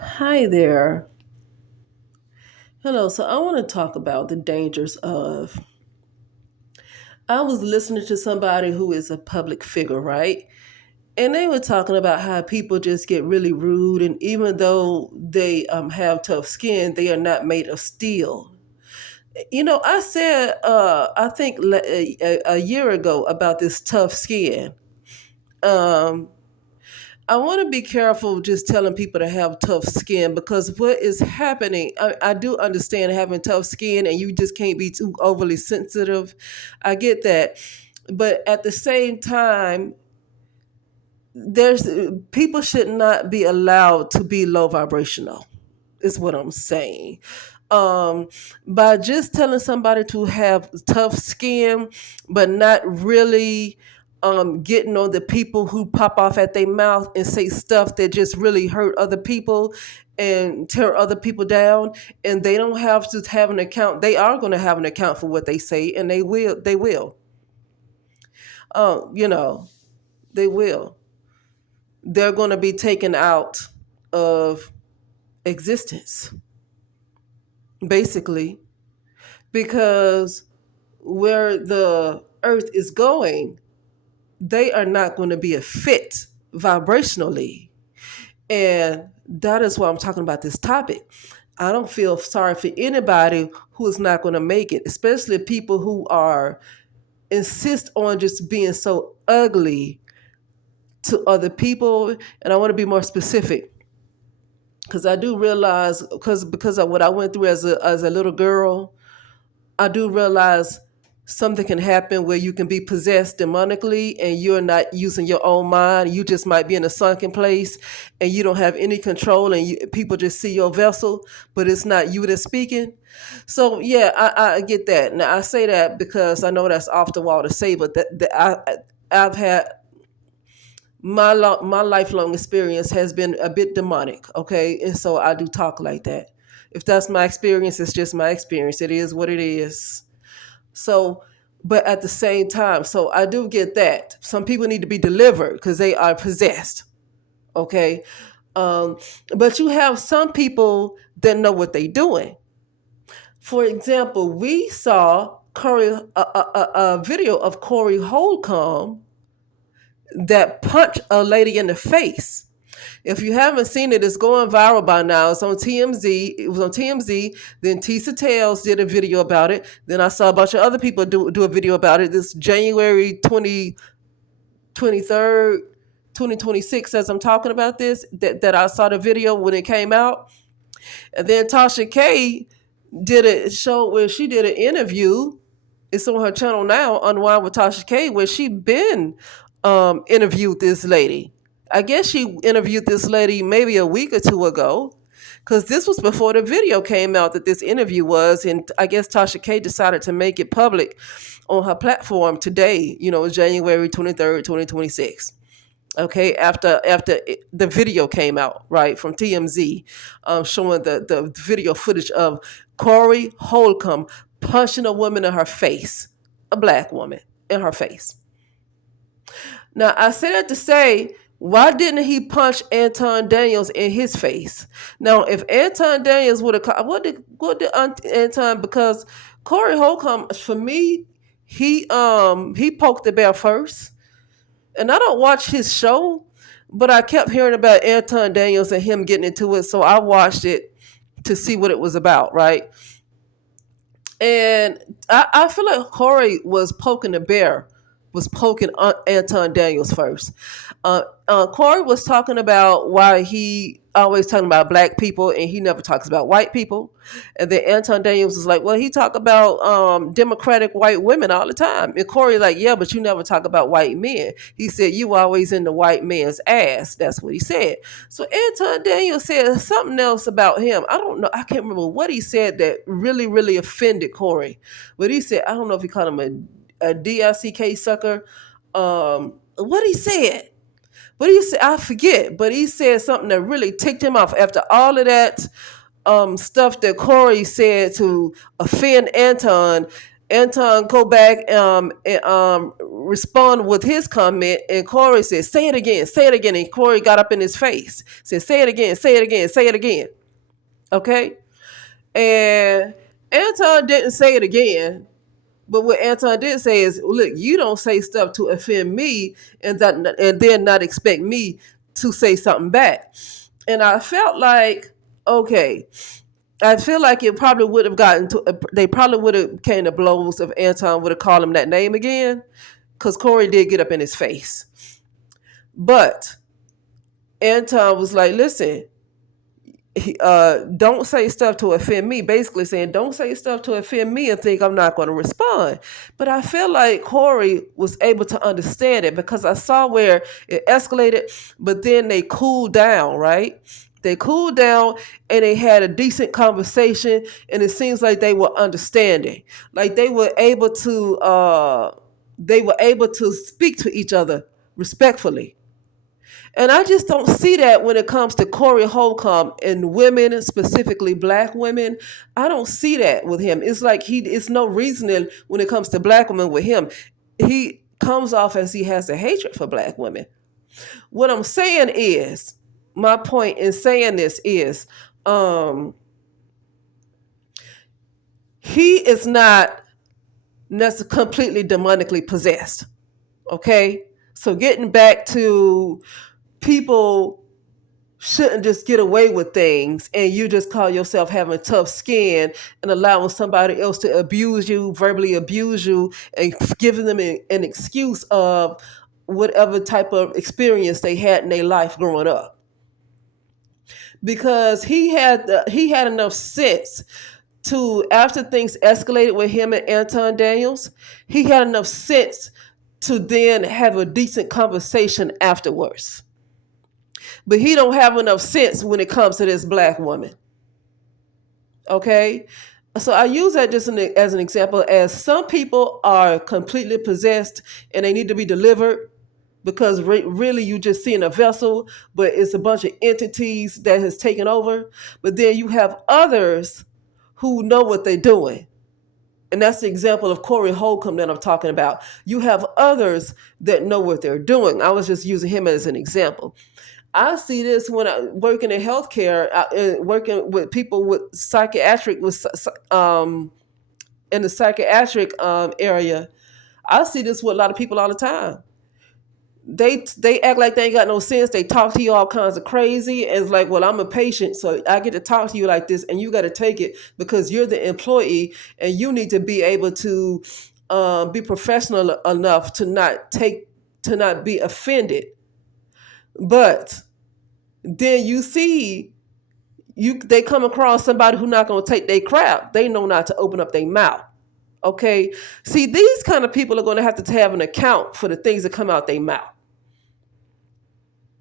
Hi there. Hello. So I want to talk about the dangers of. I was listening to somebody who is a public figure, right? And they were talking about how people just get really rude, and even though they have tough skin, they are not made of steel. I said, I think a year ago about this tough skin. Um, I want to be careful just telling people to have tough skin because what is happening, I do understand having tough skin and you just can't be too overly sensitive. I get that. But at the same time, there's people should not be allowed to be low vibrational, is what I'm saying. Um, by just telling somebody to have tough skin, but not really getting on the people who pop off at their mouth and say stuff that just really hurt other people and tear other people down, and they don't have to have an account. They are going to have an account for what they say, and they will you know they will. They're going to be taken out of existence, basically, because where the earth is going, they are not going to be a fit vibrationally. And that is why I'm talking about this topic. I don't feel sorry for anybody who is not going to make it, especially people who are insist on just being so ugly to other people. And I want to be more specific because I do realize because of what I went through as a little girl. I do realize something can happen where you can be possessed demonically and you're not using your own mind. You just might be in a sunken place and you don't have any control, and people just see your vessel, but it's not you that's speaking. So yeah, I get that. Now I say that because I know that's off the wall to say, but I've had my lifelong experience has been a bit demonic, okay, and so I do talk like that. If that's my experience, it's just my experience. It is what it is. So, but at the same time, so I do get that some people need to be delivered because they are possessed. Okay. Um, but you have some people that know what they're doing. For example, we saw a video of Corey Holcomb that punched a lady in the face. If you haven't seen it, it's going viral by now. It's on TMZ. It was on TMZ. Then Tisa Tales did a video about it. Then I saw a bunch of other people do a video about it. This January 23rd, 2026, as I'm talking about this, that I saw the video when it came out. And then Tasha K did a show where she did an interview. It's on her channel now, Unwind with Tasha K, where she been interviewed this lady. I guess she interviewed this lady maybe a week or two ago, because this was before the video came out that this interview was, and I guess Tasha K decided to make it public on her platform today. January 23rd, 2026. Okay, after the video came out, right, from TMZ, showing the video footage of Corey Holcomb punching a woman in her face, a black woman in her face. Now, I say that to say, why didn't he punch Anton Daniels in his face? Now, if Anton Daniels would have, what did Anton? Because Corey Holcomb, for me, he poked the bear first, and I don't watch his show, but I kept hearing about Anton Daniels and him getting into it, so I watched it to see what it was about, right? And I feel like Corey was poking the bear, was poking Anton Daniels first. Corey was talking about why he always talking about black people and he never talks about white people. And then Anton Daniels was like, well, he talk about democratic white women all the time. And Corey like, yeah, but you never talk about white men. He said, you always in the white man's ass. That's what he said. So Anton Daniels said something else about him. I don't know. I can't remember what he said that really, really offended Corey. But he said, I don't know if he called him a DICK sucker. What he said. But he said, I forget, but he said something that really ticked him off after all of that stuff that Corey said to offend Anton. Anton go back and respond with his comment, and Corey said, say it again. And Corey got up in his face, said, say it again, say it again, say it again. Okay? And Anton didn't say it again. But what Anton did say is, look, you don't say stuff to offend me and then not expect me to say something back. And I felt like, okay, I feel like it probably would have they probably would have came to blows if Anton would have called him that name again, because Corey did get up in his face. But Anton was like, listen, don't say stuff to offend me, basically saying, don't say stuff to offend me and think I'm not going to respond. But I feel like Corey was able to understand it, because I saw where it escalated, but then they cooled down, right? They cooled down and they had a decent conversation, and it seems like they were understanding. Like they were able to speak to each other respectfully. And I just don't see that when it comes to Corey Holcomb and women, specifically black women. I don't see that with him. It's like it's no reasoning when it comes to black women with him. He comes off as he has a hatred for black women. What I'm saying is, my point in saying this is, he is not completely demonically possessed. Okay? So getting back to people shouldn't just get away with things and you just call yourself having tough skin and allowing somebody else to abuse you, verbally abuse you, and giving them an excuse of whatever type of experience they had in their life growing up. Because he had enough sense to, after things escalated with him and Anton Daniels, he had enough sense to then have a decent conversation afterwards. But he don't have enough sense when it comes to this black woman. Okay? So I use that just as an example, as some people are completely possessed and they need to be delivered, because really you just seeing a vessel, but it's a bunch of entities that has taken over. But then you have others who know what they're doing. And that's the example of Corey Holcomb that I'm talking about. You have others that know what they're doing. I was just using him as an example. I see this when I working in healthcare, working with people with psychiatric, in the psychiatric area. I see this with a lot of people all the time. They act like they ain't got no sense. They talk to you all kinds of crazy. And it's like, well, I'm a patient, so I get to talk to you like this, and you got to take it because you're the employee, and you need to be able to be professional enough to not be offended. But then you see, they come across somebody who's not going to take their crap. They know not to open up their mouth. Okay? See, these kind of people are going to have an account for the things that come out their mouth.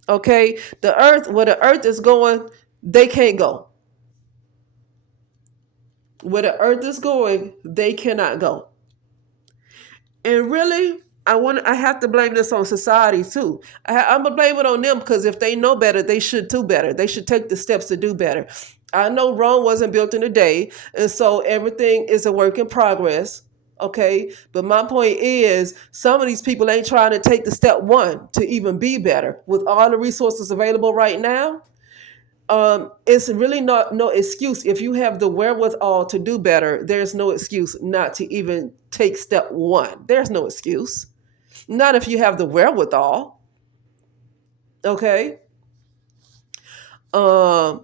Okay? Where the earth is going, they can't go. Where the earth is going, they cannot go. And really, I have to blame this on society too. I'm gonna blame it on them, because if they know better, they should do better. They should take the steps to do better. I know Rome wasn't built in a day, and so everything is a work in progress. Okay, but my point is, some of these people ain't trying to take the step one to even be better. With all the resources available right now, it's really no excuse. If you have the wherewithal to do better, there's no excuse not to even take step one. There's no excuse. Not if you have the wherewithal. Okay? And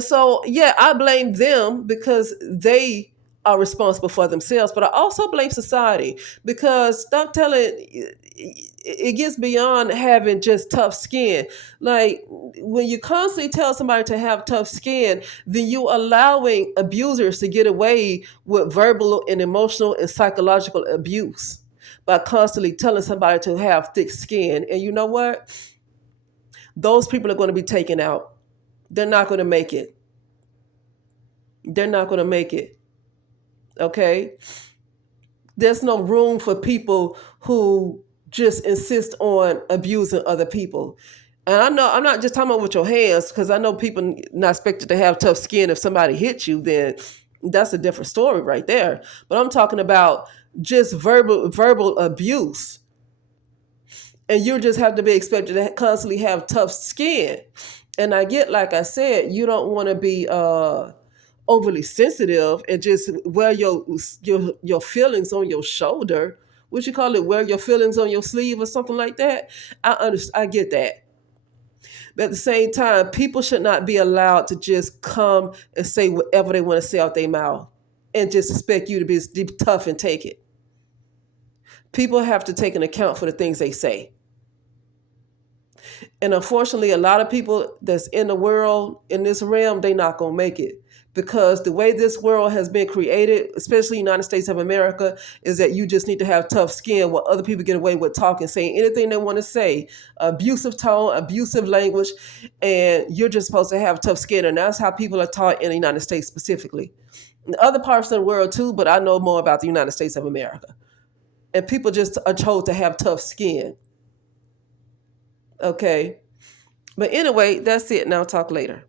so, yeah, I blame them because they are responsible for themselves, but I also blame society, because stop telling, it gets beyond having just tough skin. Like, when you constantly tell somebody to have tough skin, then you allowing abusers to get away with verbal and emotional and psychological abuse by constantly telling somebody to have thick skin. And you know what? Those people are going to be taken out. They're not going to make it. They're not going to make it. Okay? There's no room for people who just insist on abusing other people. And I know I'm not just talking about with your hands, because I know people not expected to have tough skin. If somebody hits you, then that's a different story right there. But I'm talking about just verbal abuse. And you just have to be expected to constantly have tough skin. And I get, like I said, you don't want to be overly sensitive and just wear your feelings on your shoulder. What you call it? Wear your feelings on your sleeve or something like that. I get that. But at the same time, people should not be allowed to just come and say whatever they want to say out their mouth and just expect you to be tough and take it. People have to take an account for the things they say. And unfortunately, a lot of people that's in the world, in this realm, they not going to make it. Because the way this world has been created, especially United States of America, is that you just need to have tough skin while other people get away with talking, saying anything they want to say, abusive tone, abusive language, and you're just supposed to have tough skin. And that's how people are taught in the United States specifically. In other parts of the world too, but I know more about the United States of America. And people just are told to have tough skin. Okay. But anyway, that's it. Now I'll talk later.